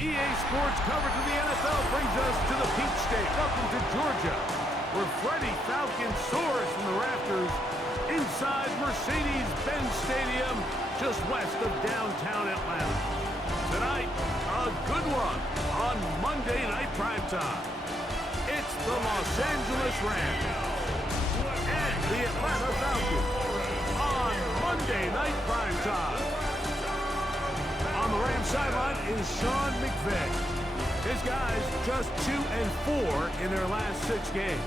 EA Sports coverage of the NFL brings us to the Peach State. Welcome to Georgia, where Freddie Falcon soars from the rafters inside Mercedes-Benz Stadium, just west of downtown Atlanta. Tonight, a good one on Monday Night Primetime. It's the Los Angeles Rams and the Atlanta Falcons on Monday Night Primetime. On the Rams sideline is Sean McVay. His guys just 2-4 in their last 6 games.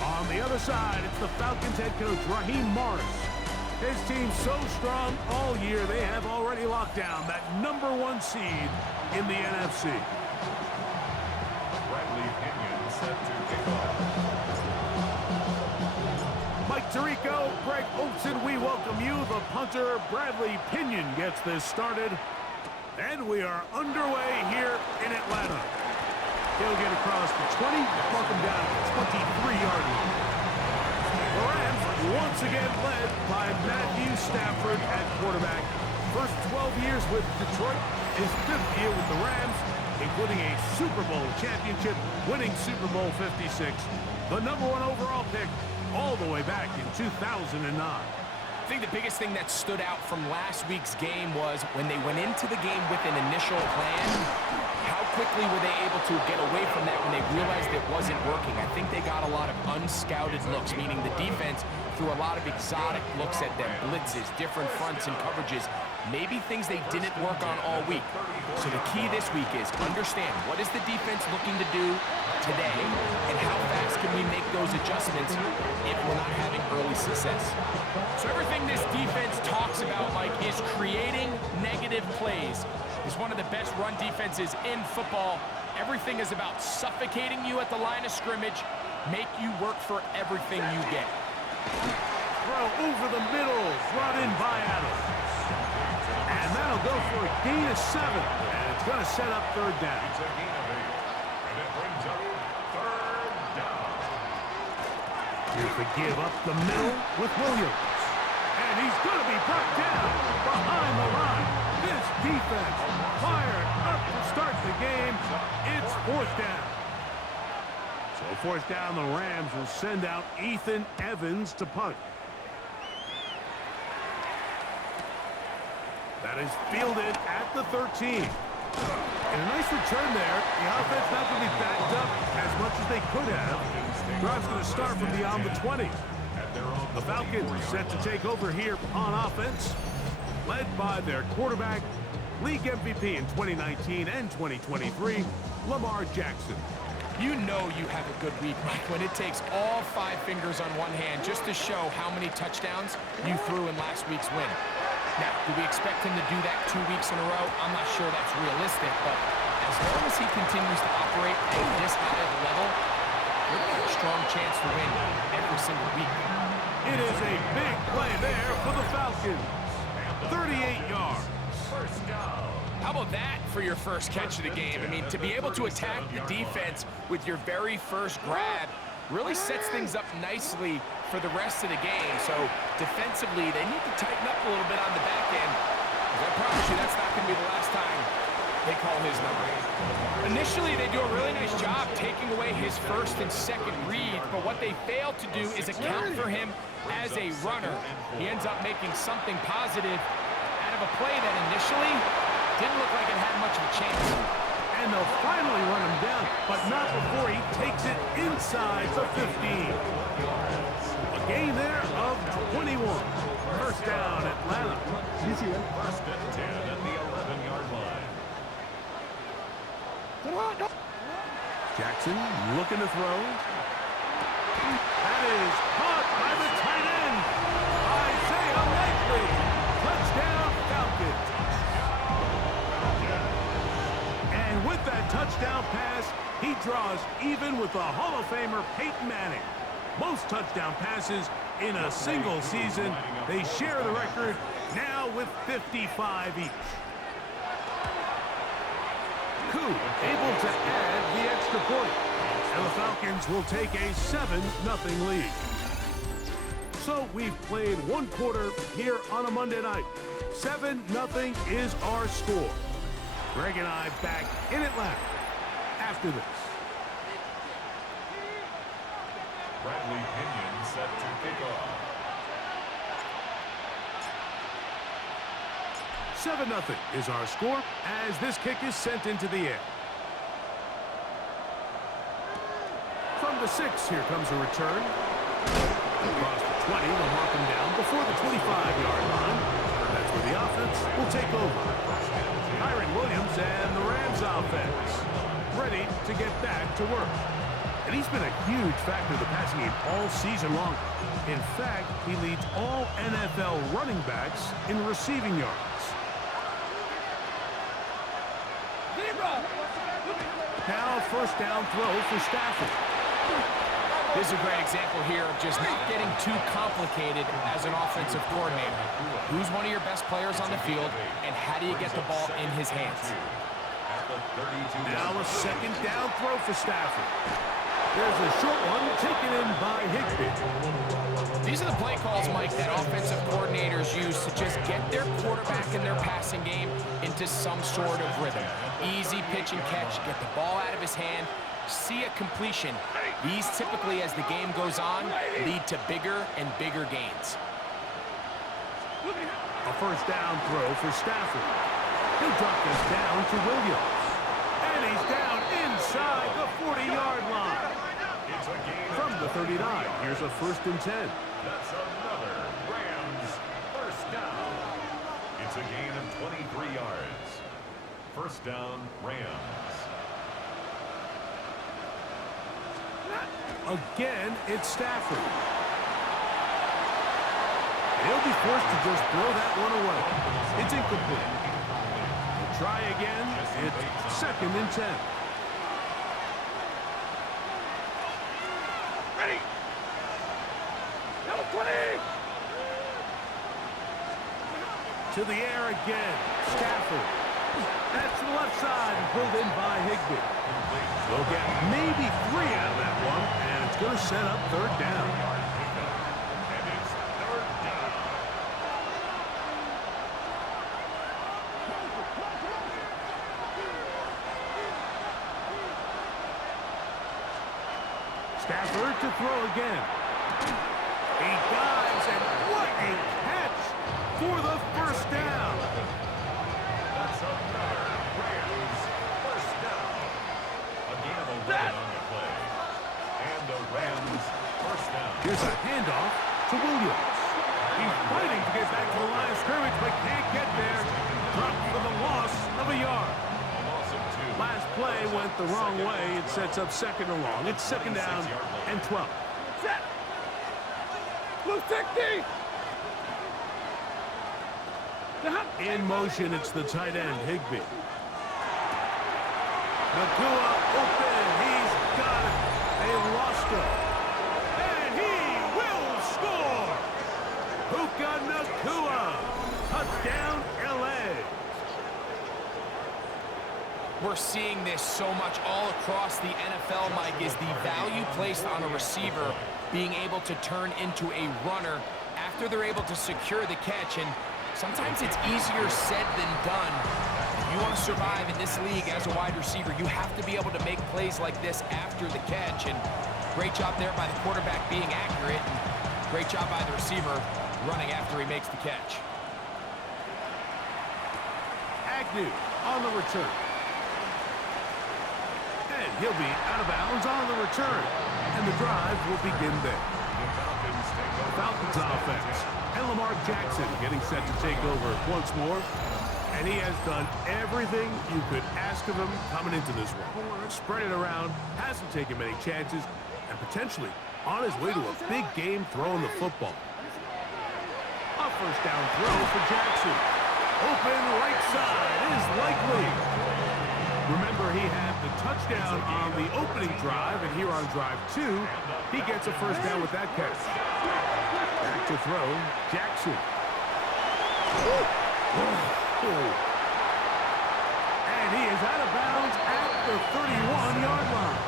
On the other side, it's the Falcons head coach Raheem Morris. His team's so strong all year, they have already locked down that #1 seed in the NFC. Bradley Pinion set to kick off. Mike Tirico, Greg Olson, we welcome you. The punter, Bradley Pinion, gets this started. And we are underway here in Atlanta. He'll get across the 20, welcome down to the 23-yard line. The Rams once again led by Matthew Stafford at quarterback. First 12 years with Detroit, his 5th year with the Rams, including a Super Bowl championship, winning Super Bowl 56. The #1 overall pick all the way back in 2009. I think the biggest thing that stood out from last week's game was when they went into the game with an initial plan, how quickly were they able to get away from that when they realized it wasn't working? I think they got a lot of unscouted looks, meaning the defense threw a lot of exotic looks at them, blitzes, different fronts and coverages, maybe things they didn't work on all week. So the key this week is understand what is the defense looking to do today and how fast can we make those adjustments if we're not having early success. So everything this defense talks about, Mike, is creating negative plays. It's one of the best run defenses in football. Everything is about suffocating you at the line of scrimmage, make you work for everything you get. Throw over the middle, brought in by Adams. And that'll go for a gain of 7. And it's going to set up 3rd down. It's a gain of 8. And it brings up 3rd down. Here's the give up the middle with Williams. And he's going to be brought down behind the line. This defense fired up to start the game. It's 4th down. So 4th down, the Rams will send out Ethan Evans to punt. That is fielded at the 13. And a nice return there. The offense not going to be backed up as much as they could have. Drive's going to start from beyond the 20. The Falcons set to take over here on offense, led by their quarterback, league MVP in 2019 and 2023, Lamar Jackson. You know you have a good week, Mike, when it takes all 5 fingers on one hand just to show how many touchdowns you threw in last week's win. Now, do we expect him to do that 2 weeks in a row? I'm not sure that's realistic, but as long as he continues to operate at this high of a level, we're going to have a strong chance to win every single week. It is a big play there for the Falcons. 38 yards. First down. How about that for your first catch of the game? I mean, to be able to attack the defense with your very first grab really sets things up nicely for the rest of the game. So defensively, they need to tighten up a little bit on the back end. I promise you that's not going to be the last time they call his number. Initially, they do a really nice job taking away his first and second read, but what they fail to do is account for him as a runner. He ends up making something positive out of a play that initially didn't look like it had much of a chance. And they'll finally run him down, but not before he takes it inside the 15. A gain there of 21. First down, Atlanta. First and 10 at the 11-yard line. Jackson looking to throw. That is caught by the tight end, Isaiah Likely. Touchdown, Falcons. And with that touchdown pass, he draws even with the Hall of Famer Peyton Manning. Most touchdown passes in a single season. They share the record now with 55 each. Koo able to add the extra point. And the Falcons will take a 7-0 lead. So we've played one quarter here on a Monday night. 7-0 is our score. Greg and I back in Atlanta after this. Bradley Pinion set to kick off. 7-0 is our score as this kick is sent into the air. From the 6, here comes a return. Across the 20, they'll mark him down before the 25-yard line. That's where the offense will take over. Kyron Williams and the Rams offense ready to get back to work. And he's been a huge factor in the passing game all season long. In fact, he leads all NFL running backs in receiving yards. Now first down throw for Stafford. This is a great example here of just not getting too complicated as an offensive coordinator. Who's one of your best players on the field, and how do you get the ball in his hands? Now a second down throw for Stafford. There's a short one taken in by Higbee. These are the play calls, Mike, that offensive coordinators use to just get their quarterback and their passing game into some sort of rhythm. Easy pitch and catch, get the ball out of his hand, see a completion. These typically, as the game goes on, lead to bigger and bigger gains. A first down throw for Stafford. He'll drop this down to Williams. And he's down inside the 40-yard line. From the 39, here's a 1st and 10. That's another Rams first down. It's a gain of 23 yards. First down, Rams. Again, it's Stafford. He'll be forced to just throw that one away. It's incomplete. We'll try again. It's 2nd and 10. Ready. Number 20. To the air again. Stafford. That's the left side, pulled in by Higbee. They'll get maybe 3 out of that one, and it's going to set up 3rd down. And it's 3rd down. Stafford to throw again. He dives, and what a catch for the 1st down. That's another Rams first down. A gain of 11 on the play. And the Rams first down. Here's a handoff to Williams. He's fighting to get back to the line of scrimmage, but can't get there. Dropped for the loss of a yard. A loss of 2. Last play went the wrong way. It sets up 2nd and long. It's 2nd down and 12. Set. Blue 60. In motion, it's the tight end, Higbee. Nakua open. He's got it. They lost him. And he will score. Puka Nakua. Touchdown, L.A. We're seeing this so much all across the NFL, Mike, is the value placed on a receiver being able to turn into a runner after they're able to secure the catch. And sometimes it's easier said than done. If you want to survive in this league as a wide receiver, you have to be able to make plays like this after the catch. And great job there by the quarterback being accurate. And great job by the receiver running after he makes the catch. Agnew on the return. And he'll be out of bounds on the return. And the drive will begin there. The Falcons offense. And Lamar Jackson getting set to take over once more. And he has done everything you could ask of him coming into this one. Spread it around, hasn't taken many chances, and potentially on his way to a big game throwing the football. A first down throw for Jackson. Open right side is likely. Remember, he had the touchdown on the opening drive, and here on drive 2, he gets a first down with that catch. Back to throw, Jackson. And he is out of bounds at the 31-yard line.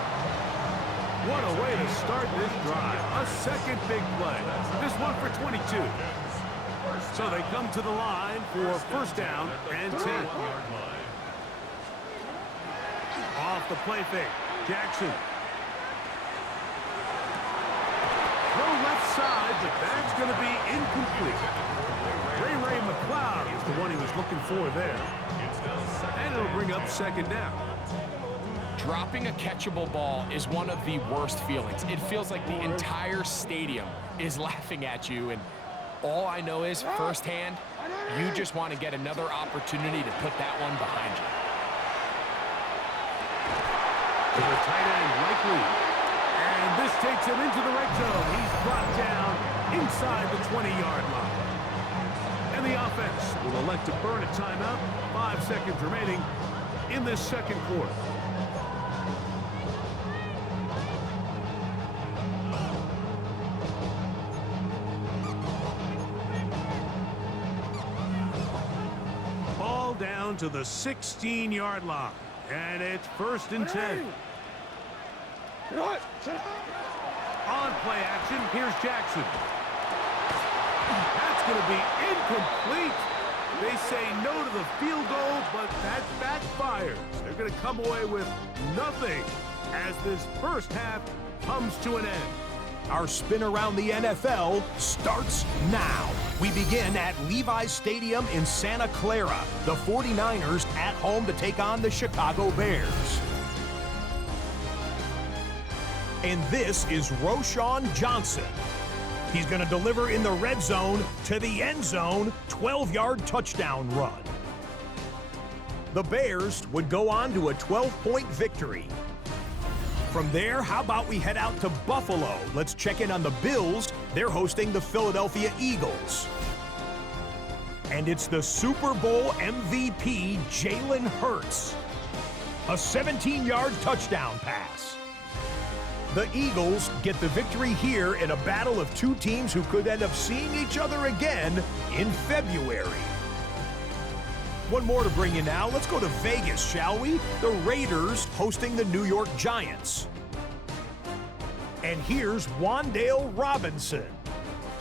What a way to start this drive. A second big play. This one for 22. So they come to the line for first down and 10. Off the play fake. Jackson. Throw left side, but that's going to be incomplete. Ray McLeod is the one he was looking for there. And it'll bring up second down. Dropping a catchable ball is one of the worst feelings. It feels like the entire stadium is laughing at you, and all I know is firsthand, you just want to get another opportunity to put that one behind you. To the tight end, likely. And this takes him into the red zone. He's brought down inside the 20-yard line. And the offense will elect to burn a timeout. 5 seconds remaining in this second quarter. Ball down to the 16-yard line. And it's 1st and 10. On play action, here's Jackson. That's going to be incomplete. They say no to the field goal, but that backfires. They're going to come away with nothing as this first half comes to an end. Our spin around the NFL starts now. We begin at Levi's Stadium in Santa Clara. The 49ers at home to take on the Chicago Bears. And this is Roschon Johnson. He's going to deliver in the red zone to the end zone, 12-yard touchdown run. The Bears would go on to a 12-point victory. From there, how about we head out to Buffalo? Let's check in on the Bills. They're hosting the Philadelphia Eagles. And it's the Super Bowl MVP, Jalen Hurts. A 17-yard touchdown pass. The Eagles get the victory here in a battle of two teams who could end up seeing each other again in February. One more to bring you now. Let's go to Vegas, shall we? The Raiders hosting the New York Giants. And here's Wan'Dale Robinson.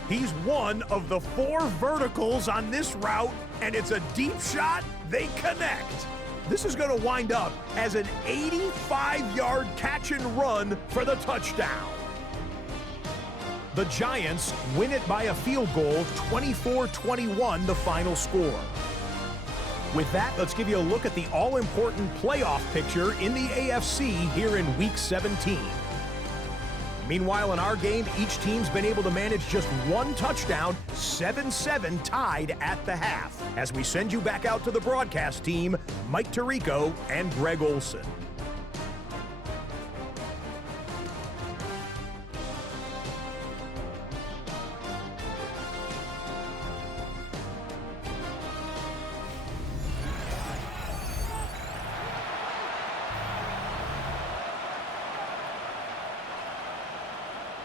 He's one of the 4 verticals on this route, and it's a deep shot. They connect. This is going to wind up as an 85-yard catch and run for the touchdown. The Giants win it by a field goal, 24-21 the final score. With that, let's give you a look at the all-important playoff picture in the AFC here in Week 17. Meanwhile, in our game, each team's been able to manage just 1 touchdown, 7-7 tied at the half. As we send you back out to the broadcast team, Mike Tirico and Greg Olson.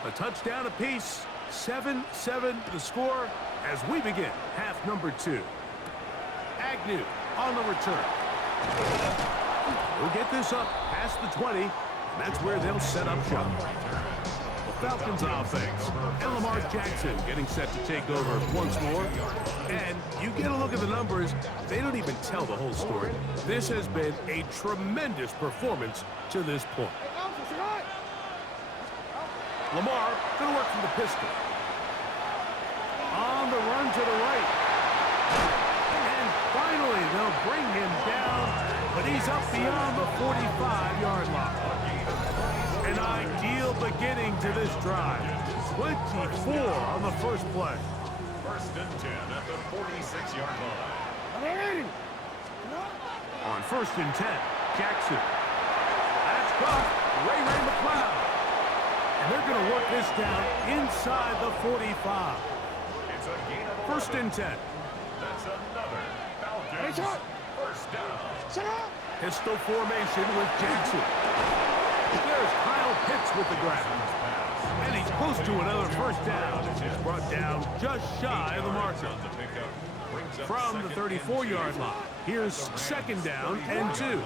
A touchdown apiece, 7-7 the score as we begin half number 2. Agnew on the return. We'll get this up past the 20, and that's where they'll set up shop. The Falcons offense and Lamar Jackson getting set to take over once more. And you get a look at the numbers, they don't even tell the whole story. This has been a tremendous performance to this point. Lamar going to work from the pistol. On the run to the right. And finally, they'll bring him down, but he's up beyond the 45-yard line. An ideal beginning to this drive. 24 on the first play. 1st and 10 at the 46-yard line. On 1st and 10, Jackson. That's caught. Ray McLeod. And they're going to work this down inside the 45. It's a gain of 1st and 10. That's another Falcons first down. Pistol formation with Jackson. There's Kyle Pitts with the grab. And he's close to another first down. It's brought down just shy of the marker. From the 34-yard line, here's 2nd down and 2. In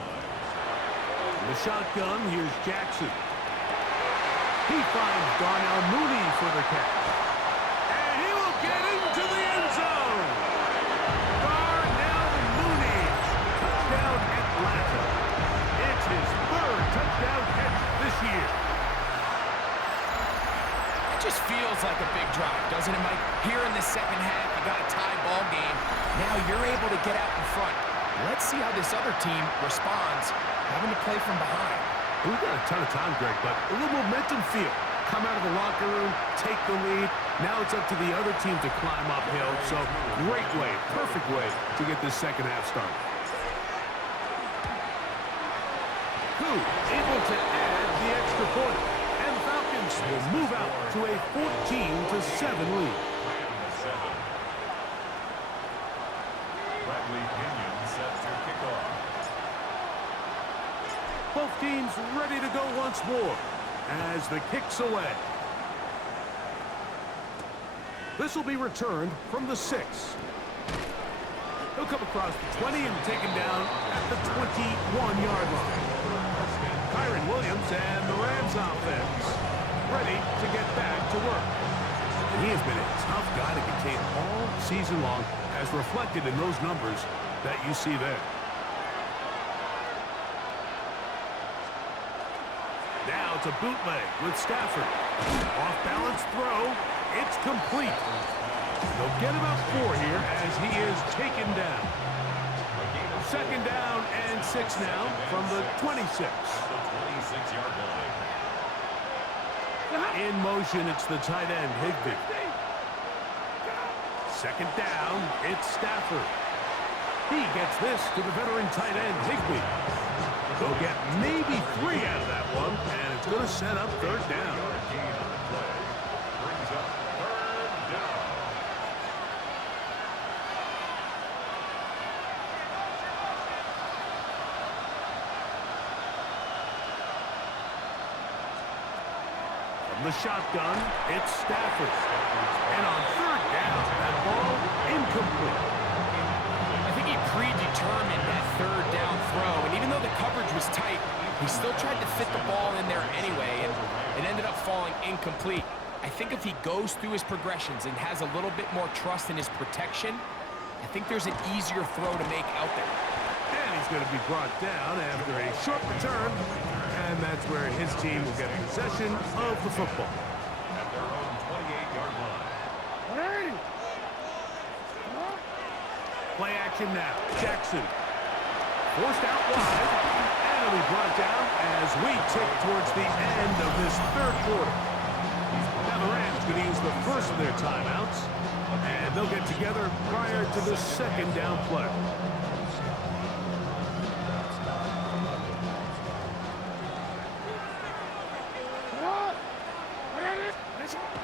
the shotgun, here's Jackson. He finds Darnell Mooney for the catch. And he will get into the end zone. Darnell Mooney, touchdown Atlanta. It's his 3rd Feels like a big drive, doesn't it, Mike? Here in the second half, you got a tie ball game. Now you're able to get out in front. Let's see how this other team responds, having to play from behind. We've got a ton of time, Greg, but a little momentum feel. Come out of the locker room, take the lead. Now it's up to the other team to climb uphill. So great way, perfect way to get this second half started. Who able to add the extra point? And the Falcons will move out to a 14-7 lead. Bradley Pinion set to kick off. Both teams ready to go once more as the kick's away. This will be returned from the 6. He'll come across the 20 and taken down at the 21-yard line. Kyron Williams and the Rams offense ready to get back to work. And he has been a tough guy to contain all season long, as reflected in those numbers that you see there. Now it's a bootleg with Stafford. Off-balance throw. It's complete. They'll get about 4 here as he is taken down. Second down and 6 now from the 26. The 26-yard line. In motion, it's the tight end, Higbee. Second down, it's Stafford. He gets this to the veteran tight end, Higbee. They'll get maybe 3 out of that one, and it's going to set up third down. Brings up third down. From the shotgun, it's Stafford. And on third down, that ball incomplete. I think he predetermined that third down throw, and even though the coverage was tight, he still tried to fit the ball in there anyway, and it ended up falling incomplete. I think if he goes through his progressions and has a little bit more trust in his protection, I think there's an easier throw to make out there. And he's going to be brought down after a short return, and that's where his team will get possession of the football. At their own 28-yard line. Play action now. Jackson. Forced out wide. And he'll be brought down as we tick towards the end of this third quarter. Now the Rams going to use the first of their timeouts. And they'll get together prior to the second down play.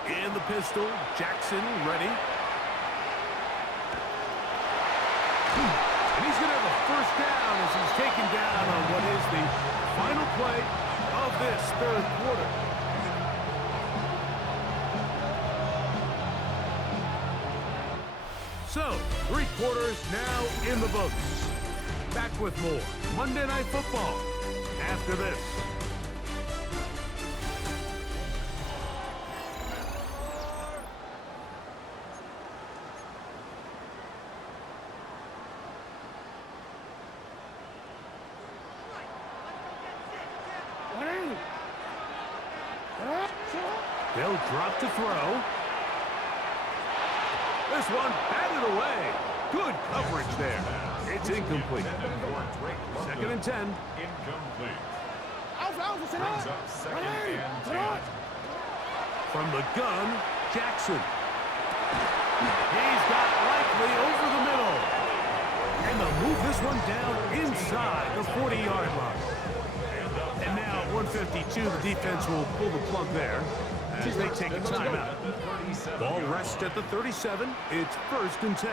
In the pistol, Jackson ready. And he's going to have a first down as he's taken down on what is the final play of this third quarter. So, 3 quarters now in the books. Back with more Monday Night Football after this. They'll drop to throw. This one batted away. Good coverage there. It's incomplete. Second and 10. Incomplete. Brings up second and 10. From the gun, Jackson. He's got Likely over the middle. And they'll move this one down inside the 40-yard line. And now at 152, the defense will pull the plug there as they take a timeout. Ball rests at the 37. It's first and 10.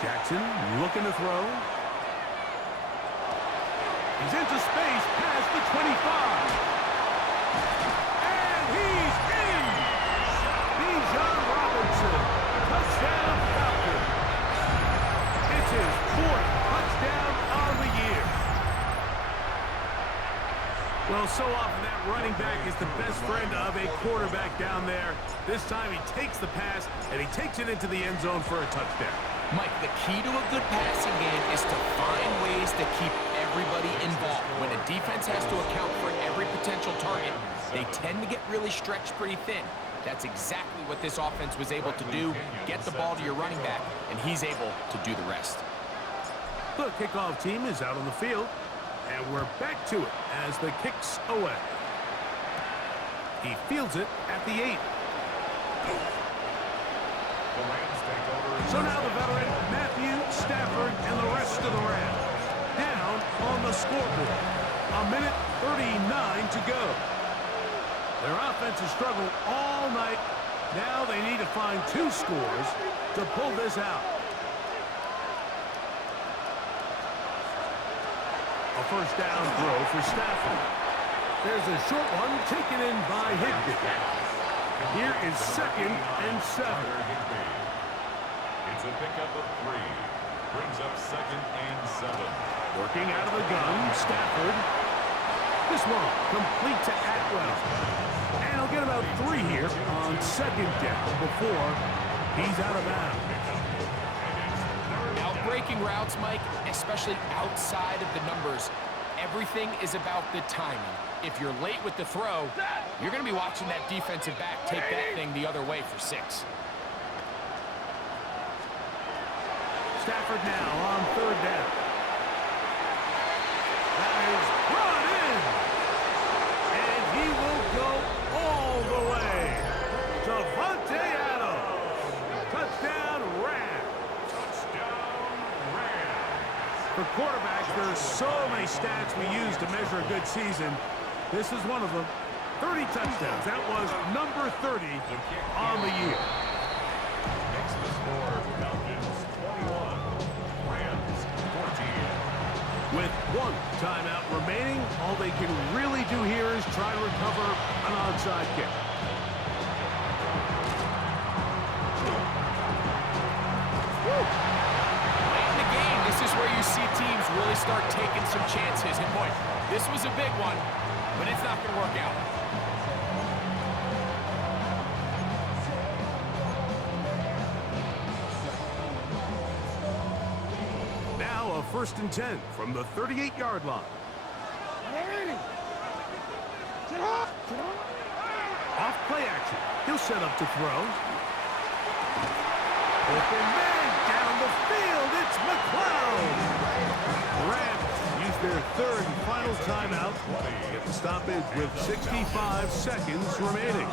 Jackson looking to throw. He's into space past the 25. And he's in! Bijan Robinson, touchdown Falcons. It's his 4th touchdown on the year. Well, so often that running back is the best friend of a quarterback down there. This time he takes the pass, and he takes it into the end zone for a touchdown. Mike, the key to a good passing game is to find ways to keep everybody involved. When a defense has to account for every every potential target, they tend to get really stretched pretty thin. That's exactly what this offense was able to do. Get the ball to your running back, and he's able to do the rest. The kickoff team is out on the field, and we're back to it as the kick's away. He fields it at the 8. So now the veteran, Matthew Stafford, and the rest of the Rams down on the scoreboard. 1:39 to go. Their offense has struggled all night. Now they need to find 2 scores to pull this out. A first down throw for Stafford. There's a short one taken in by Higbee. Here is 2nd and 7. It's a pickup of 3. Brings up 2nd and 7. Working out of the gun, Stafford. This one complete to Atwell. And he'll get about 3 here on 2nd down before he's out of bounds. Breaking routes, Mike, especially outside of the numbers, everything is about the timing. If you're late with the throw, you're going to be watching that defensive back take that thing the other way for 6. Stafford now on 3rd down. That is brought in. And he will go all the way. Devontae Adams. Touchdown, Rams. For quarterbacks, there's so many stats we use to measure a good season. This is one of them. 30 touchdowns. That was number 30 on the year. Makes the score Falcons 21, Rams 14. With 1 timeout remaining, all they can really do here is try to recover an onside kick. This is where you see teams really start taking some chances. And boy, this was a big one, but it's not going to work out. Now a 1st and 10 from the 38-yard line. Off play action. He'll set up to throw. Open man down the field. It's McLeod. Rams use their 3rd and final timeout. Get the stoppage with 65 seconds remaining.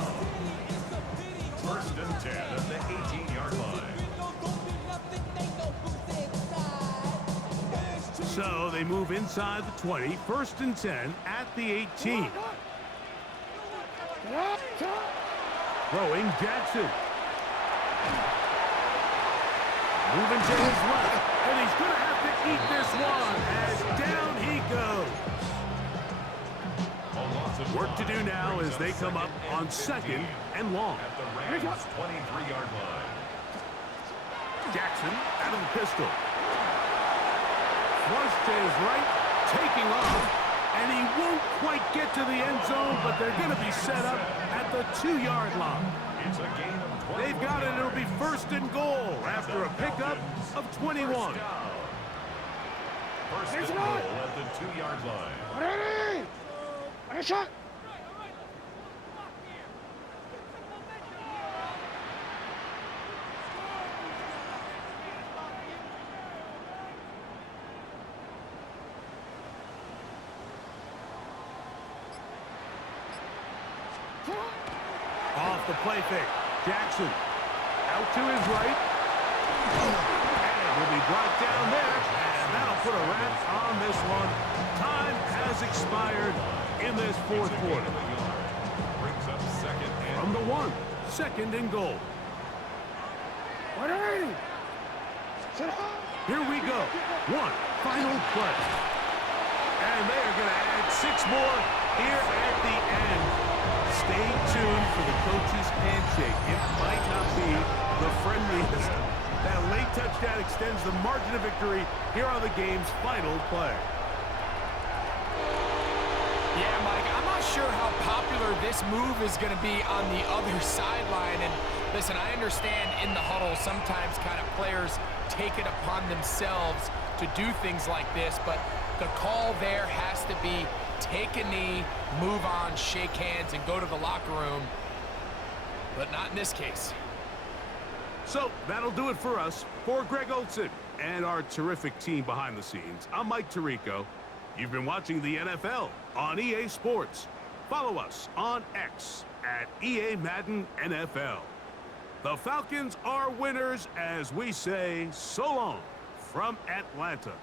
1st and 10 at the 18-yard line. So they move inside the 20. 1st and 10 at the 18. Throwing Jackson. Moving to his left, and he's going to have to eat this one as down he goes. Work to do now as they come up on 2nd and long. At the Rams 23-yard line. Jackson out of the pistol. Flush to his right, taking off, and he won't quite get to the end zone, but they're going to be set up at the 2-yard line. It's a gain of 20. They've got it. It'll be 1st and goal after a pickup of 21. 1st and goal at the 2-yard line. Off the play fake. Jackson out to his right. And will be brought down there. And that'll put a wrap on this one. Time has expired in this 4th quarter. Brings up 2nd and From the 1, 2nd and goal. Here we go. 1 final play. And they are going to add 6 more here at the end. Stay tuned for the coach's handshake. It might not be the friendliest. That late touchdown extends the margin of victory here on the game's final play. Yeah, Mike, I'm not sure how popular this move is going to be on the other sideline. And listen, I understand in the huddle sometimes kind of players take it upon themselves to do things like this, but the call there has to be take a knee, move on, shake hands, and go to the locker room. But not in this case. So that'll do it for us. For Greg Olson and our terrific team behind the scenes, I'm Mike Tirico. You've been watching the NFL on EA Sports. Follow us on X at EA Madden NFL. The Falcons are winners as we say so long from Atlanta.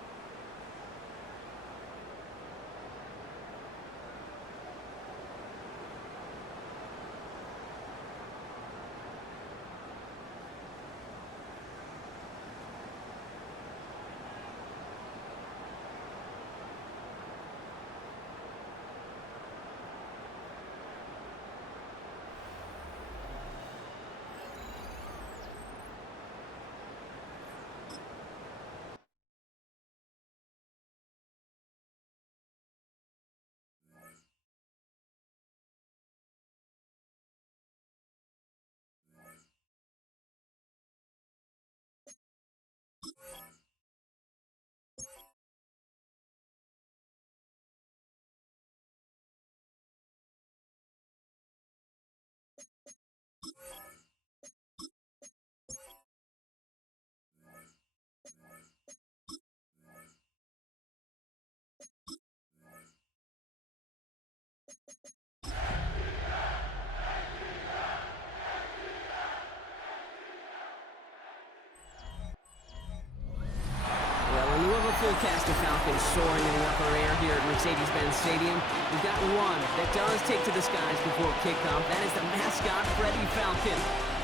Full cast of Falcons soaring in the upper air here at Mercedes-Benz Stadium. We've got one that does take to the skies before kickoff. That is the mascot, Freddie Falcon.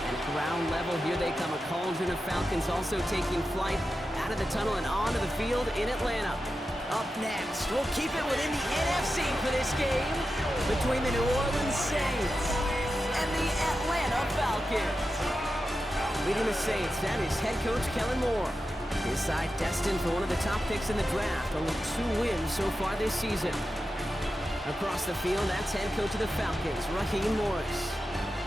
And at ground level, here they come. A cauldron of Falcons also taking flight out of the tunnel and onto the field in Atlanta. Up next, we'll keep it within the NFC for this game between the New Orleans Saints and the Atlanta Falcons. Leading the Saints, that is head coach Kellen Moore. His side destined for one of the top picks in the draft. Only 2 wins so far this season. Across the field, that's head coach of the Falcons, Raheem Morris.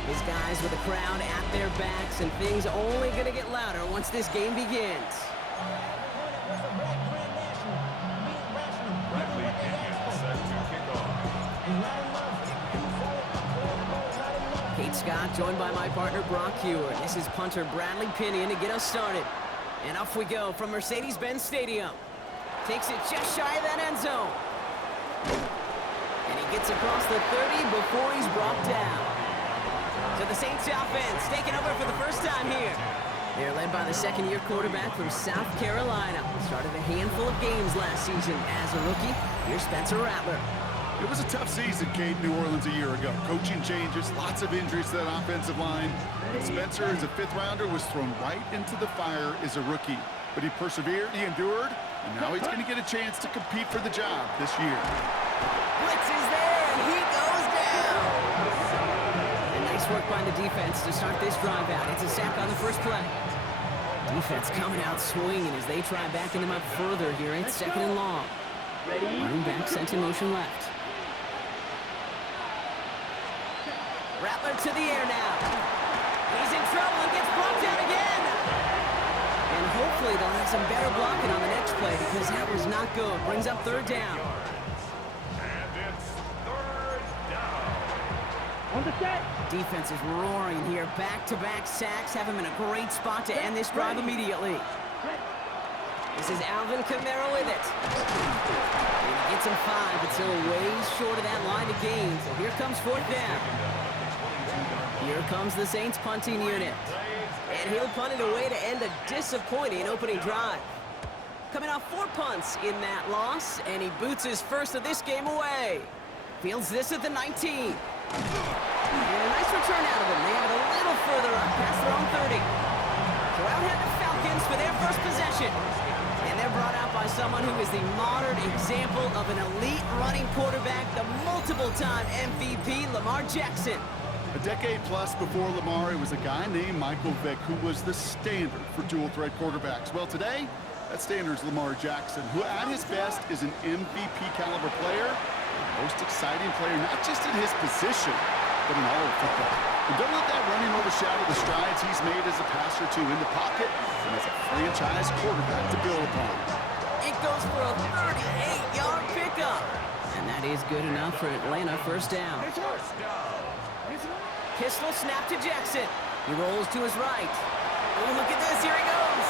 His guys with the crowd at their backs, and things only going to get louder once this game begins. Bradley Pinion set to kick off. Kate Scott joined by my partner Brock Hewer. This is punter Bradley Pinion to get us started. And off we go from Mercedes-Benz Stadium. Takes it just shy of that end zone. And he gets across the 30 before he's brought down. So the Saints offense taking over for the first time here. They're led by the second-year quarterback from South Carolina. Started a handful of games last season as a rookie. Here's Spencer Rattler. It was a tough season, Cade, New Orleans a year ago. Coaching changes, lots of injuries to that offensive line. Spencer, as a fifth-rounder, was thrown right into the fire as a rookie. But he persevered, he endured, and now he's going to get a chance to compete for the job this year. Blitz is there, and he goes down. And nice work by the defense to start this drive out. It's a sack on the first play. Defense coming out swinging as they try backing him up further here. It's second and long. Running back sent in motion left. Rattler to the air now. He's in trouble and gets brought down again. And hopefully they'll have some better blocking on the next play because that was not good. Brings up third down. And it's third down. On the set. Defense is roaring here. Back-to-back sacks have him in a great spot to end this drive immediately. This is Alvin Kamara with it. And he gets him 5, but still way short of that line of gain. So here comes fourth down. Here comes the Saints punting unit. And he'll punt it away to end a disappointing opening drive. Coming off 4 punts in that loss, and he boots his first of this game away. Fields this at the 19. And a nice return out of him. They have it a little further up past their own 30. So out head the Falcons for their first possession. And they're brought out by someone who is the modern example of an elite running quarterback, the multiple-time MVP, Lamar Jackson. A decade plus before Lamar, it was a guy named Michael Vick who was the standard for dual-threat quarterbacks. Well, today, that standard is Lamar Jackson, who at his best is an MVP-caliber player, the most exciting player, not just in his position, but in all of football. And don't let that running overshadow the strides he's made as a passer, too, in the pocket and as a franchise quarterback to build upon. It goes for a 38-yard pickup. And that is good enough for Atlanta first down. Pistol snap to Jackson. He rolls to his right. Oh, look at this. Here he goes.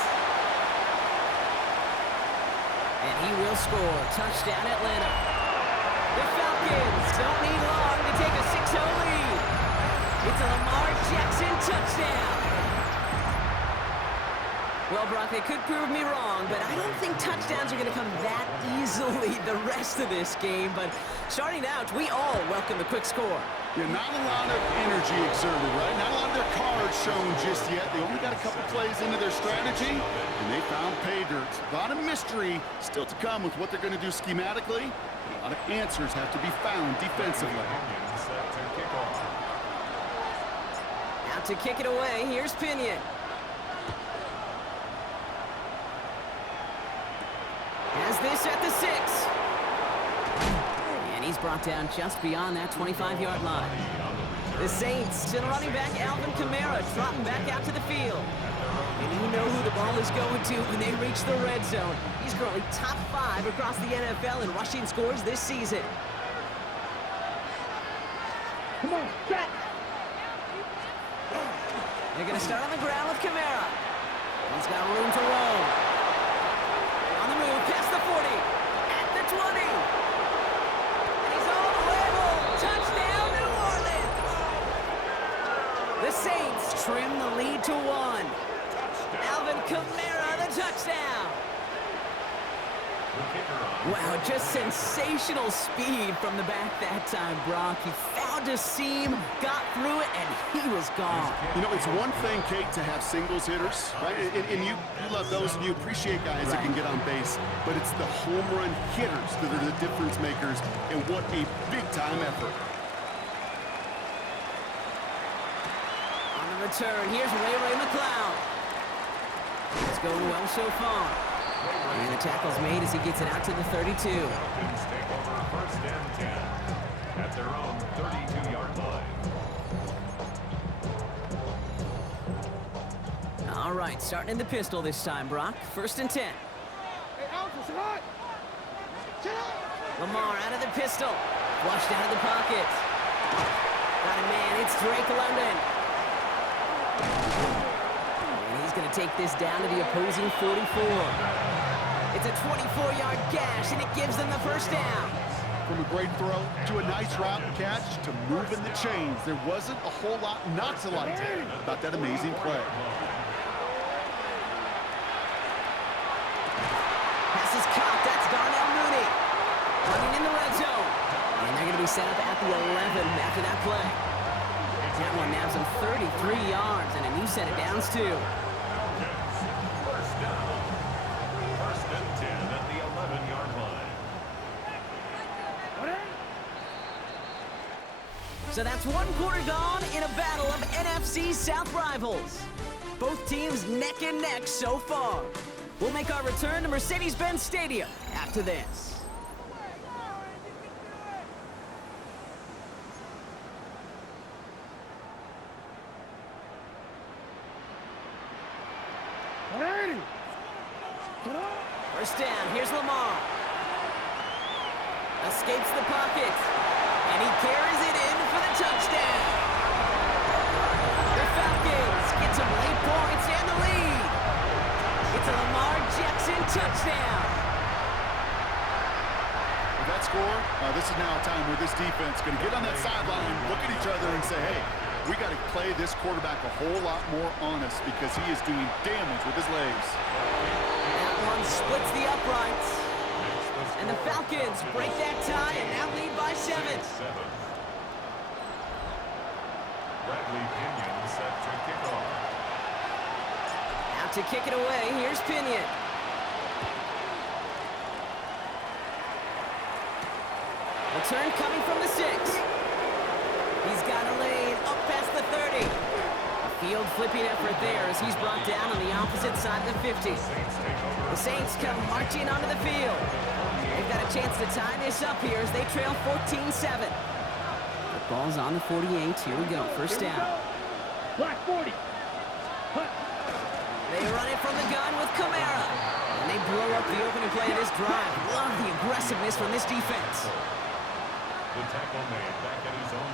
And he will score. Touchdown, Atlanta. The Falcons don't need long to take a 6-0 lead. It's a Lamar Jackson touchdown. Well, Brock, they could prove me wrong, but I don't think touchdowns are going to come that easily the rest of this game. But starting out, we all welcome the quick score. Yeah, not a lot of energy exerted, right? Not a lot of their cards shown just yet. They only got a couple plays into their strategy, and they found pay dirt. A lot of mystery still to come with what they're going to do schematically. A lot of answers have to be found defensively. Out to kick it away, here's Pinion. Has this at the 6. And he's brought down just beyond that 25-yard line. The Saints send running back Alvin Kamara trotting back out to the field. And you know who the ball is going to when they reach the red zone. He's currently top 5 across the NFL in rushing scores this season. Come on, set! They're going to start on the ground with Kamara. He's got room to roam. On the move, past the 40, at the 20. And he's all the way home. Touchdown, New Orleans. The Saints trim the lead to 1. Alvin Kamara, the touchdown. Wow, just sensational speed from the back that time, Brock. He found a seam, got through it, and he was gone. You know, it's one thing, Kate, to have singles hitters, right? And you love those, and you appreciate guys that can get on base. But it's the home run hitters that are the difference makers, and what a big-time effort. On the return, here's Ray McCloud. It's going well so far. And the tackle's made as he gets it out to the 32. Falcons take over first and 10 at their own 32-yard line. All right, starting in the pistol this time, Brock. First and 10. Lamar out of the pistol. Flushed out of the pocket. Got a man, it's Drake London. And he's going to take this down to the opposing 44. It's a 24-yard gash, and it gives them the first down. From a great throw to a nice route and catch to moving the chains. There wasn't a whole lot not to like about that amazing play. Pass is caught. That's Darnell Mooney. Running in the red zone. And they're going to be set up at the 11 after that play. That one nabs him 33 yards, and a new set of downs, too. So that's one quarter gone in a battle of NFC South rivals. Both teams neck and neck so far. We'll make our return to Mercedes-Benz Stadium after this. First down, here's Lamar. Escapes the pocket. And he carries it in for the touchdown. The Falcons get some late points and the lead. It's a Lamar Jackson touchdown. With that score, this is now a time where this defense is going to get on that sideline, look at each other and say, hey, we got to play this quarterback a whole lot more honest because he is doing damage with his legs. That one splits the uprights. And the Falcons break that tie and now lead by 7. Bradley Pinion set to kick off. Out to kick it away, here's Pinion. Return coming from the 6. He's got a lane up past the 30. A field flipping effort there as he's brought down on the opposite side of the 50. The Saints come marching onto the field. They've got a chance to tie this up here as they trail 14-7. The ball's on the 48. Here we go. First down. Black 40. They run it from the gun with Kamara. And they blow up the opening play of this drive. Love the aggressiveness from this defense. The tackle made back at his own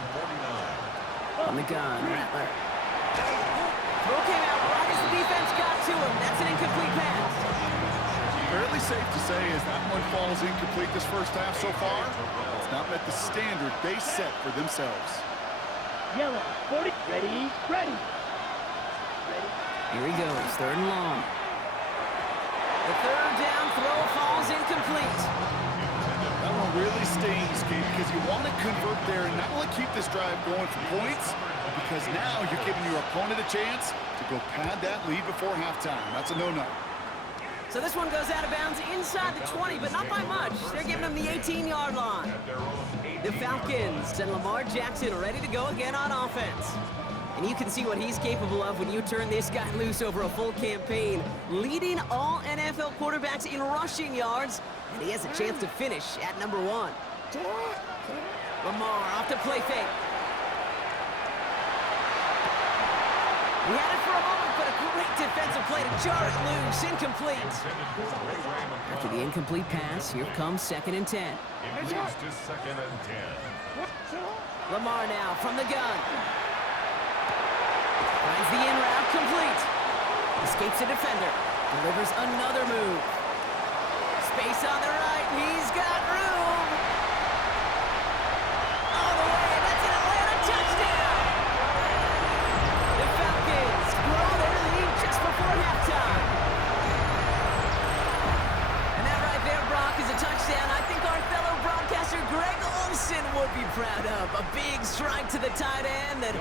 49. On the gun, Rattler. Throw came out right as the defense got to him. That's an incomplete pass. Fairly safe to say as that one falls incomplete this first half so far. It's not met the standard they set for themselves. Yellow, 40, ready, ready. Here he goes, 3rd and long. The 3rd down throw falls incomplete. That one really stings, Kate, because you want to convert there and not only keep this drive going for points, but because now you're giving your opponent a chance to go pad that lead before halftime. That's a no-no. So this one goes out of bounds inside the 20, but not by much. They're giving him the 18-yard line. The Falcons and Lamar Jackson are ready to go again on offense. And you can see what he's capable of when you turn this guy loose over a full campaign, leading all NFL quarterbacks in rushing yards, and he has a chance to finish at number 1. Lamar off to play fake. He had it for a moment, but a great defensive play to jar it loose, incomplete. After the incomplete pass, here comes 2nd and 10. It moves to 2nd and 10. Lamar now from the gun. Finds the in route complete. Escapes a defender. Delivers another move. Space on the right. He's got room. All the way. That's an Atlanta touchdown. The Falcons grow their lead just before halftime. And that right there, Brock, is a touchdown I think our fellow broadcaster Greg Olsen would be proud of. A big strike to the tight end that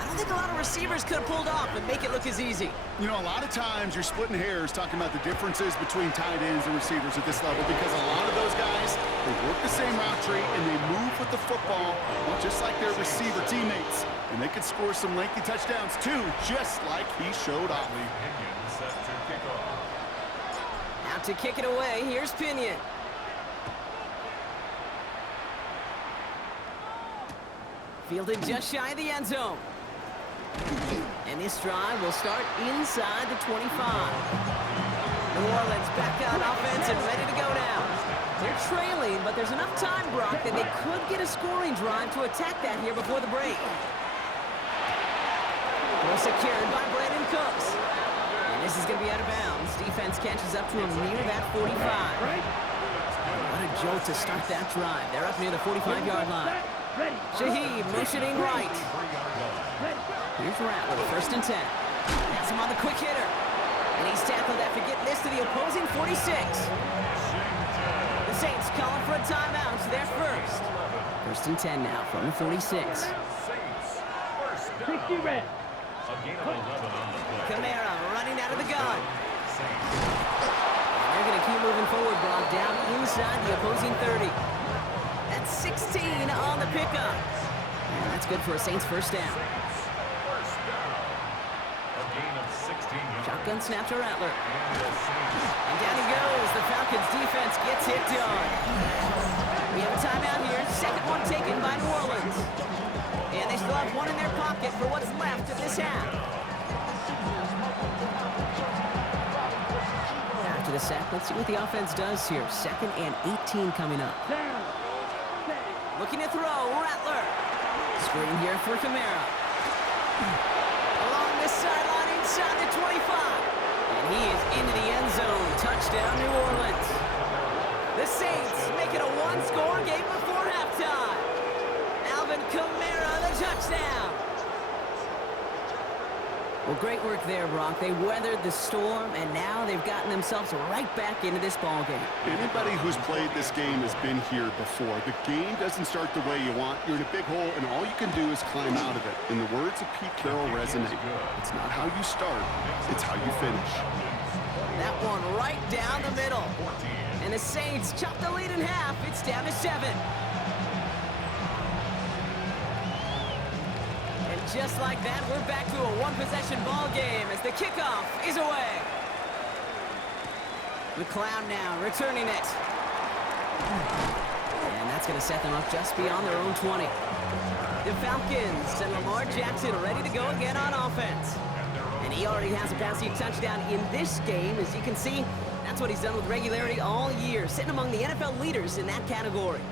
I don't think a lot of receivers could have pulled off and make it look as easy. You know, a lot of times you're splitting hairs talking about the differences between tight ends and receivers at this level because a lot of those guys, they work the same route tree and they move with the football just like their receiver teammates. And they can score some lengthy touchdowns too, just like he showed off. Pinion set to kick off. Out to kick it away, here's Pinion. Fielded just shy of the end zone. And this drive will start inside the 25. New Orleans back on offense and ready to go now. They're trailing, but there's enough time, Brock, that they could get a scoring drive to attack that here before the break. Well secured by Brandon Cooks. And this is going to be out of bounds. Defense catches up to him near that 45. What a jolt to start that drive. They're up near the 45-yard line. Shaheed motioning right. Here's Rattler, 1st and 10. Has him on the quick hitter. And he's tackled after getting this to the opposing 46. The Saints calling for a timeout. They're first. 1st and 10 now from the 46. Saints, first down. 60 red. A gain of 11 on the play. Kamara running out of the gun. Saints. And they're going to keep moving forward, Brock, down inside the opposing 30. That's 16 on the pickup. And that's good for a Saints first down. First down. A gain of 16 yards. Shotgun snap to Rattler. And the Saints. And down he goes. The Falcons defense gets it done. We have a timeout here. 2nd one taken by New Orleans. And they still have one in their pocket for what's left of this half. After the sack, let's see what the offense does here. 2nd and 18 coming up. Looking to throw, Rattler. Screen here for Kamara. Along this sideline inside the 25. And he is into the end zone. Touchdown, New Orleans. The Saints make it a one-score game before halftime. Alvin Kamara, the touchdown. Well, great work there, Brock. They weathered the storm, and now they've gotten themselves right back into this ball game. Anybody who's played this game has been here before. The game doesn't start the way you want. You're in a big hole, and all you can do is climb out of it. And the words of Pete Carroll resonate. It's not how you start, it's how you finish. That one right down the middle. And the Saints chop the lead in half. It's down to 7. And just like that, we're back to a one-possession ball game as the kickoff is away. McLeod now returning it. And that's going to set them up just beyond their own 20. The Falcons and Lamar Jackson are ready to go again on offense. And And he already has a passing touchdown in this game. As you can see, that's what he's done with regularity all year, sitting among the NFL leaders in that category.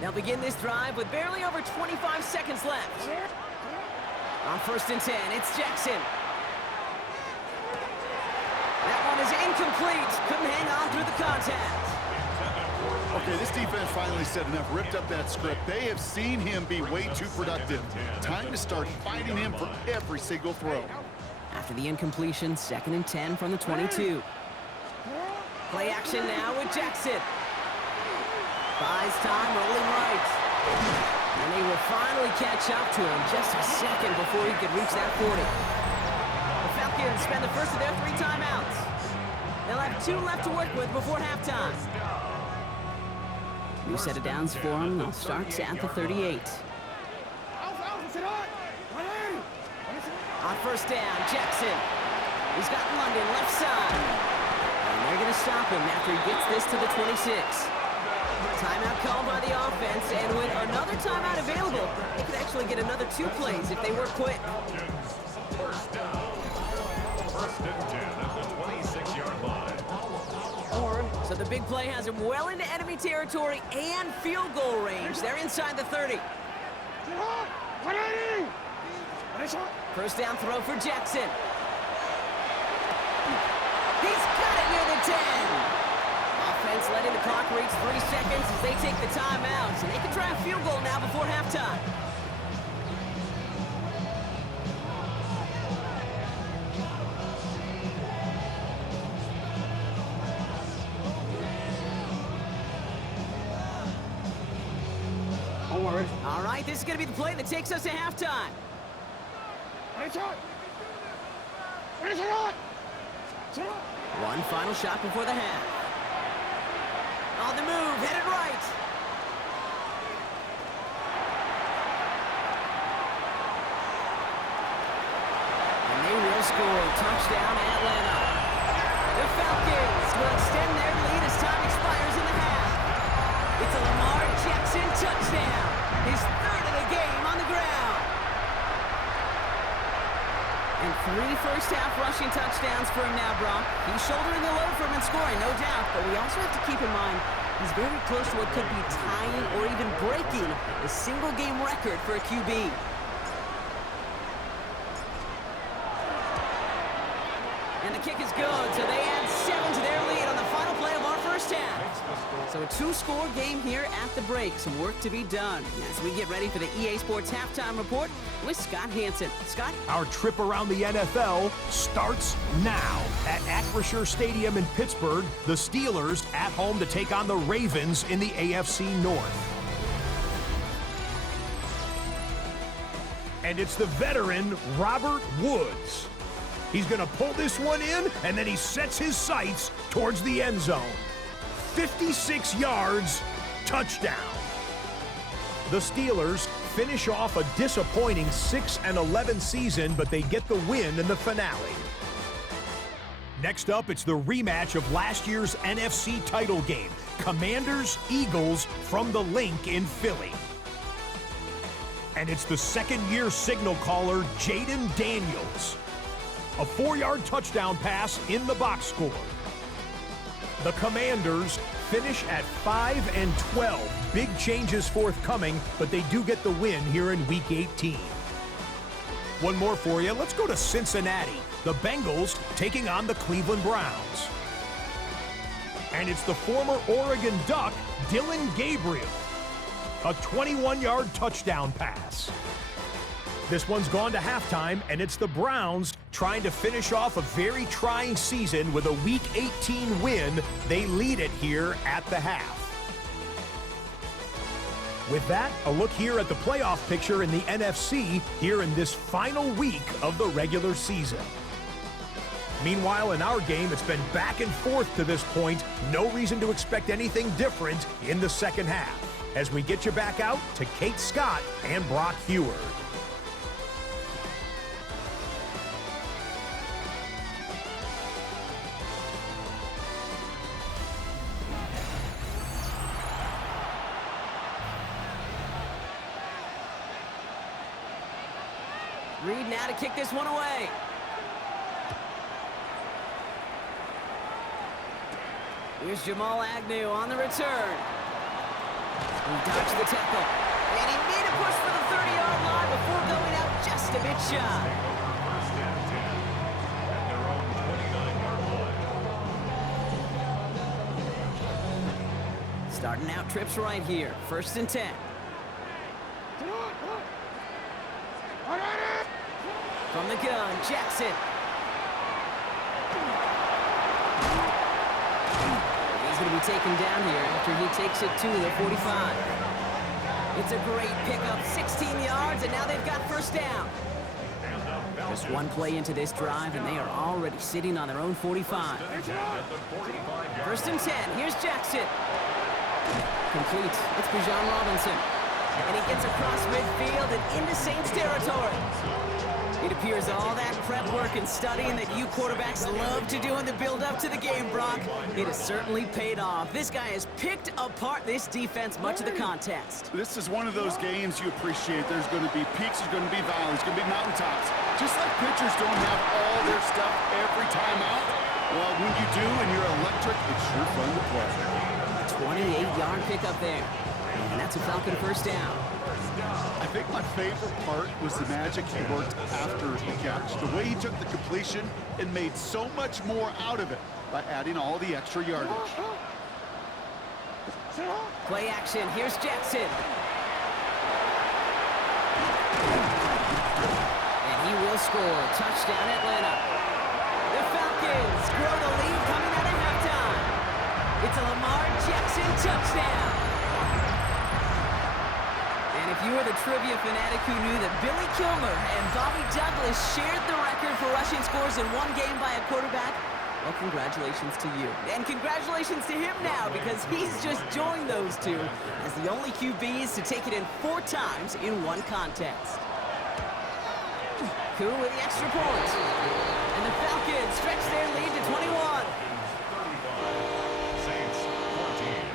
They'll begin this drive with barely over 25 seconds left. On 1st and 10, it's Jackson. That one is incomplete. Couldn't hang on through the contact. Okay, this defense finally said enough, ripped up that script. They have seen him be way too productive. Time to start fighting him for every single throw. After the incompletion, 2nd and 10 from the 22. Play action now with Jackson. Buys time, rolling right. And they will finally catch up to him just a second before he could reach that 40. The Falcons spend the first of their 3 timeouts. They'll have 2 left to work with before halftime. New set of downs for him. They'll start at the 38. On 1st down, Jackson. He's got London left side. And they're going to stop him after he gets this to the 26. Timeout called by the offense, and with another timeout available, they could actually get another 2 plays if they work quick. First down. 1st and 10 at the 26-yard line. So the big play has him well into enemy territory and field goal range. They're inside the 30. 1st down throw for Jackson. He's got it near the 10. Offense letting the clock reach 3 seconds as they take the timeouts. And they can try a field goal now before halftime. All right, this is going to be the play that takes us to halftime. One final shot before the half. On the move, headed right. And they will score. Touchdown, Atlanta. The Falcons will extend their lead as time expires in the half. It's a Lamar Jackson touchdown. His 3rd of the game on the ground. And 3 first-half rushing touchdowns for him now, Brock. He's shouldering the load for him in scoring, no doubt. But we also have to keep in mind he's very close to what could be tying or even breaking a single-game record for a QB. And the kick is good, so they add 7 to their lead on the final play of our first half. So a 2-score game here at the break. Some work to be done as we get ready for the EA Sports Halftime Report with Scott Hansen. Scott? Our trip around the NFL starts now. At Acrisure Stadium in Pittsburgh, the Steelers at home to take on the Ravens in the AFC North. And it's the veteran Robert Woods. He's going to pull this one in, and then he sets his sights towards the end zone. 56 yards, touchdown. The Steelers finish off a disappointing 6-11 season, but they get the win in the finale. Next up, it's the rematch of last year's NFC title game, Commanders-Eagles from the Link in Philly. And it's the second-year signal caller, Jaden Daniels. A 4-yard touchdown pass in the box score. The Commanders finish at 5-12. Big changes forthcoming, but they do get the win here in Week 18. One more for you. Let's go to Cincinnati. The Bengals taking on the Cleveland Browns. And it's the former Oregon Duck, Dylan Gabriel. A 21-yard touchdown pass. This one's gone to halftime, and it's the Browns trying to finish off a very trying season with a Week 18 win. They lead it here at the half. With that, a look here at the playoff picture in the NFC here in this final week of the regular season. Meanwhile, in our game, it's been back and forth to this point. No reason to expect anything different in the second half. As we get you back out to Kate Scott and Brock Heward. Reed now to kick this one away. Here's Jamal Agnew on the return. He dodged the tackle. And he made a push for the 30-yard line before going out just a bit shy. First and 10 at their own 29-yard line. Starting out trips right here. First and 10. From the gun, Jackson. He's going to be taken down here after he takes it to the 45. It's a great pickup, 16 yards, and now they've got first down. Just one play into this drive, and they are already sitting on their own 45. First and 10, here's Jackson. Complete, it's Bijan Robinson. And he gets across midfield and into Saints territory. It appears all that prep work and studying that you quarterbacks love to do in the build-up to the game, Brock, it has certainly paid off. This guy has picked apart this defense much of the contest. This is one of those games you appreciate. There's going to be peaks, there's going to be valleys, there's going to be mountaintops. Just like pitchers don't have all their stuff every time out, well, when you do and you're electric, it's sure fun to play. 28-yard pickup there. And that's a Falcon first down. I think my favorite part was the magic he worked after the catch. The way he took the completion and made so much more out of it by adding all the extra yardage. Play action. Here's Jackson. And he will score. Touchdown, Atlanta. The Falcons grow the lead coming out of halftime. It's a Lamar Jackson touchdown. And if you were the trivia fanatic who knew that Billy Kilmer and Bobby Douglas shared the record for rushing scores in one game by a quarterback, well, congratulations to you. And congratulations to him now, because he's just joined those two as the only QBs to take it in 4 times in one contest. Koo with the extra point. And the Falcons stretch their lead to 21. Saints 14.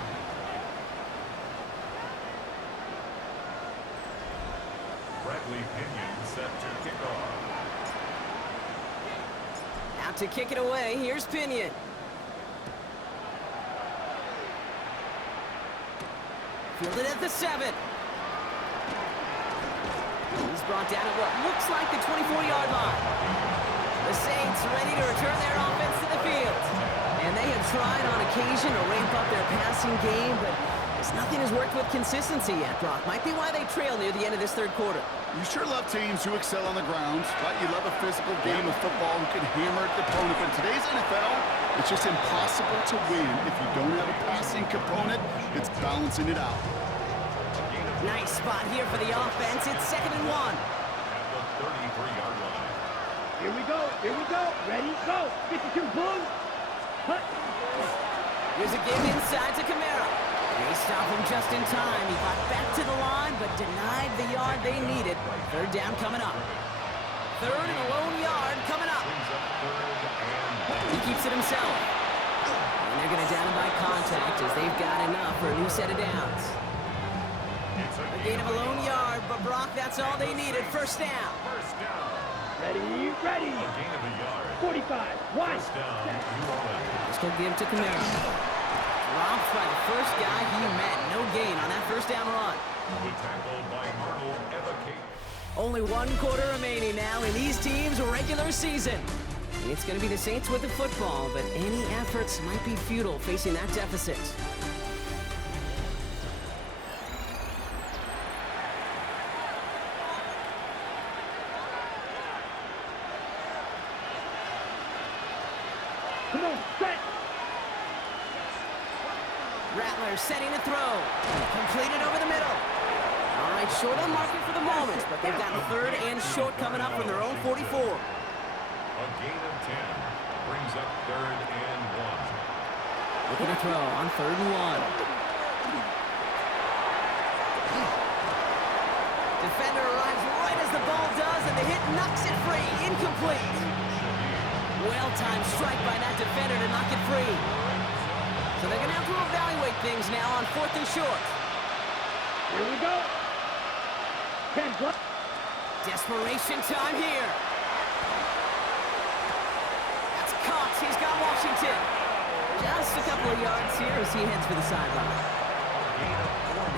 Bradley Pinion set to kick off. Out to kick it away, here's Pinion. Fielded at the 7. He's brought down at what looks like the 24-yard line. The Saints ready to return their offense to the field. And they have tried on occasion to ramp up their passing game, but nothing has worked with consistency yet, Brock. Might be why they trail near the end of this third quarter. You sure love teams who excel on the ground, right? You love a physical game of football who can hammer at the opponent. But in today's NFL, it's just impossible to win if you don't have a passing component. It's balancing it out. Nice spot here for the offense. It's 2nd and 1. At the 33-yard line. Here we go. Here we go. Ready, go. 52, boom. Hut. Here's a give inside to Kamara. They stop him just in time. He got back to the line, but denied the yard they needed. Third down coming up. 3rd and a lone yard coming up. He keeps it himself. And they're going to down him by contact as they've got enough for a new set of downs. A gain of a lone yard, but Brock, that's all they needed. First down. First down. Ready, ready. A gain of a yard. 45, one. First down. New Orleans. Let's go give to Kamara. Dropped by the first guy he met. No gain on that first down run. The tackle by Arnold Evacate. Only 1 quarter remaining now in these teams' regular season. It's going to be the Saints with the football, but any efforts might be futile facing that deficit. Come on, set. Rattler setting a throw. Completed over the middle. All right, short on market for the moment, but they've got 3rd and short coming up from their own 44. A gain of 10 brings up 3rd and 1. Looking to throw on 3rd and 1. Defender arrives right as the ball does, and the hit knocks it free. Incomplete. Well-timed strike by that defender to knock it free. So they're going to have to evaluate things now on 4th and short. Here we go. 10 plus. Desperation time here. That's caught. He's got Washington. Just a couple of yards here as he heads for the sideline.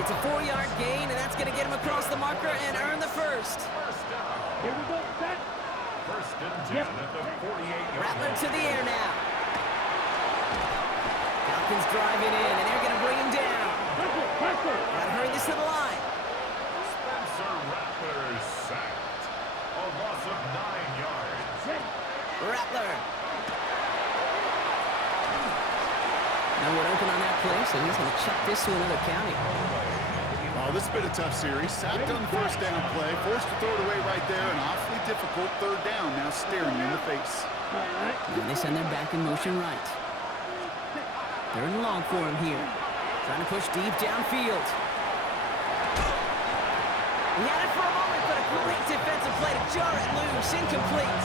It's a 4-yard gain, and that's going to get him across the marker and earn the first. Here we go, set. First and 10 at the 48-yard Rattler line. to the air now. Falcons driving in, and they're going to bring him down. Pressure. Gotta hurry this to the line. Spencer Rattler sacked. A loss of 9 yards. Rattler. No one open on that play, so he's going to chuck this to another county. Oh, this has been a tough series. Sacked on the first down play, forced to throw it away right there. An awfully difficult third down now staring you in the face. And they send their back in motion right. Third and long for him here. Trying to push deep downfield. He had it for a moment, but a great defensive play to jar it loose. Incomplete.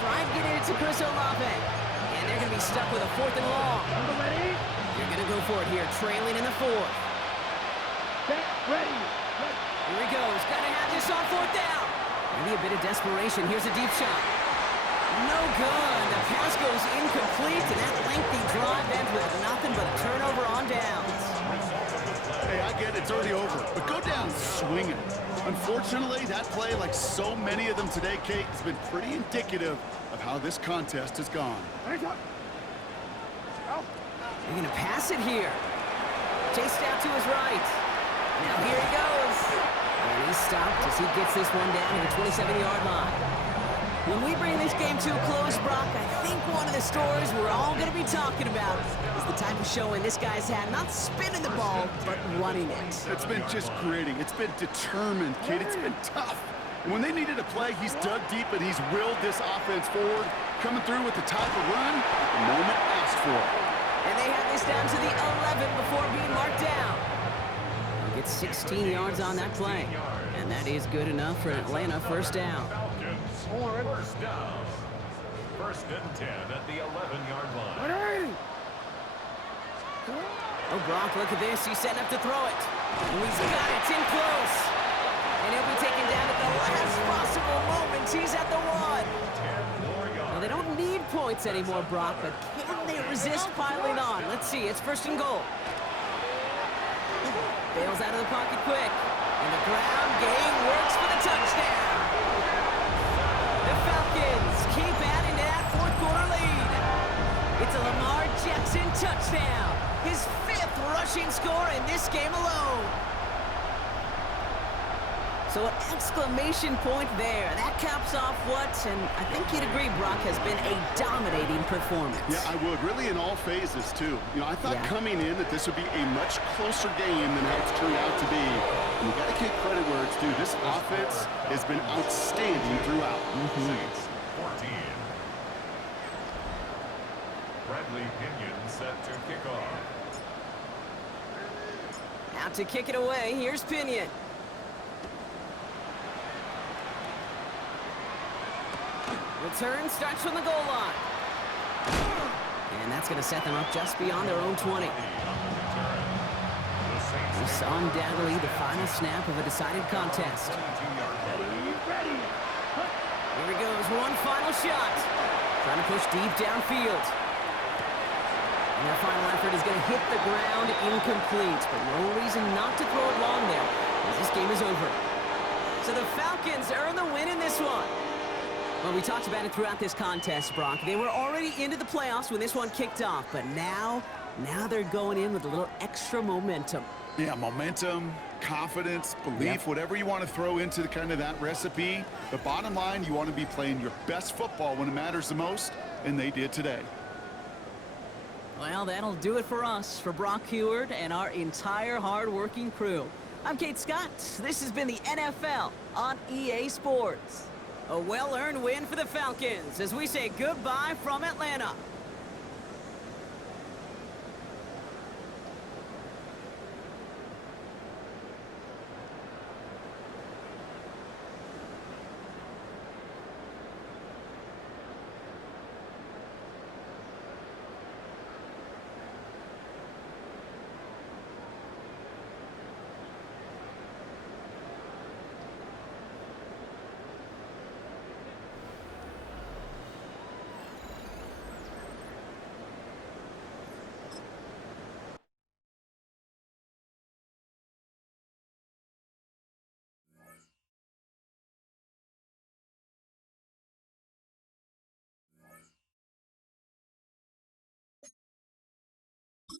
Trying to get it to Chris Olave. And they're going to be stuck with a 4th and long. Ready? They're going to go for it here, trailing in the 4th. Set. Ready. Here he goes. Got to have this on 4th down. Maybe a bit of desperation. Here's a deep shot. No good. The pass goes incomplete, and that lengthy drive ends with nothing but a turnover on downs. Hey, I get it's already over, but go down swinging. Unfortunately, that play, like so many of them today, Kate, has been pretty indicative of how this contest has gone. They're going to pass it here. Chased out to his right. Now here he goes. And he's stopped as he gets this one down to the 27-yard line. When we bring this game to a close, Brock, I think one of the stories we're all going to be talking about is the type of showing this guy's had, not spinning the ball, but running it. It's been just gritty. It's been determined, Kate. It's been tough. And when they needed a play, he's dug deep and he's willed this offense forward, coming through with the type of run the moment asked for. And they have this down to the 11 before being marked down. He gets 16 yards on that play. And that is good enough for an Atlanta first down. First down. First and 10 at the 11-yard line. Oh, Brock, look at this. He's setting up to throw it. And he's got it. It's in close. And he'll be taken down at the last possible moment. He's at the 1. Well, they don't need points anymore, Brock, but can they resist piling on? Let's see. It's first and goal. Bails out of the pocket quick. And the ground game works for the touchdown. The Falcons keep adding to that fourth-quarter lead. It's a Lamar Jackson touchdown. His 5th rushing score in this game alone. So an exclamation point there. That caps off what, and I think you'd agree, Brock, has been a dominating performance. Yeah, I would. Really in all phases, too. You know, I thought coming in that this would be a much closer game than how it's turned out to be. And you got to give credit where it's due. This offense has been outstanding throughout. 14. Bradley Pinion set to kick off. Out to kick it away, here's Pinion. Return starts from the goal line. And that's going to set them up just beyond their own 20. We saw undoubtedly the final snap of a decided contest. Here he goes, one final shot. Trying to push deep downfield. And their final effort is going to hit the ground incomplete, but no reason not to throw it long there, as this game is over. So the Falcons earn the win in this one. Well, we talked about it throughout this contest, Brock. They were already into the playoffs when this one kicked off, but now they're going in with a little extra momentum. Yeah, momentum, confidence, belief, whatever you want to throw into the kind of that recipe. The bottom line, you want to be playing your best football when it matters the most, and they did today. Well, that'll do it for us, for Brock Heward and our entire hard-working crew. I'm Kate Scott. This has been the NFL on EA Sports. A well-earned win for the Falcons as we say goodbye from Atlanta.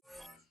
you.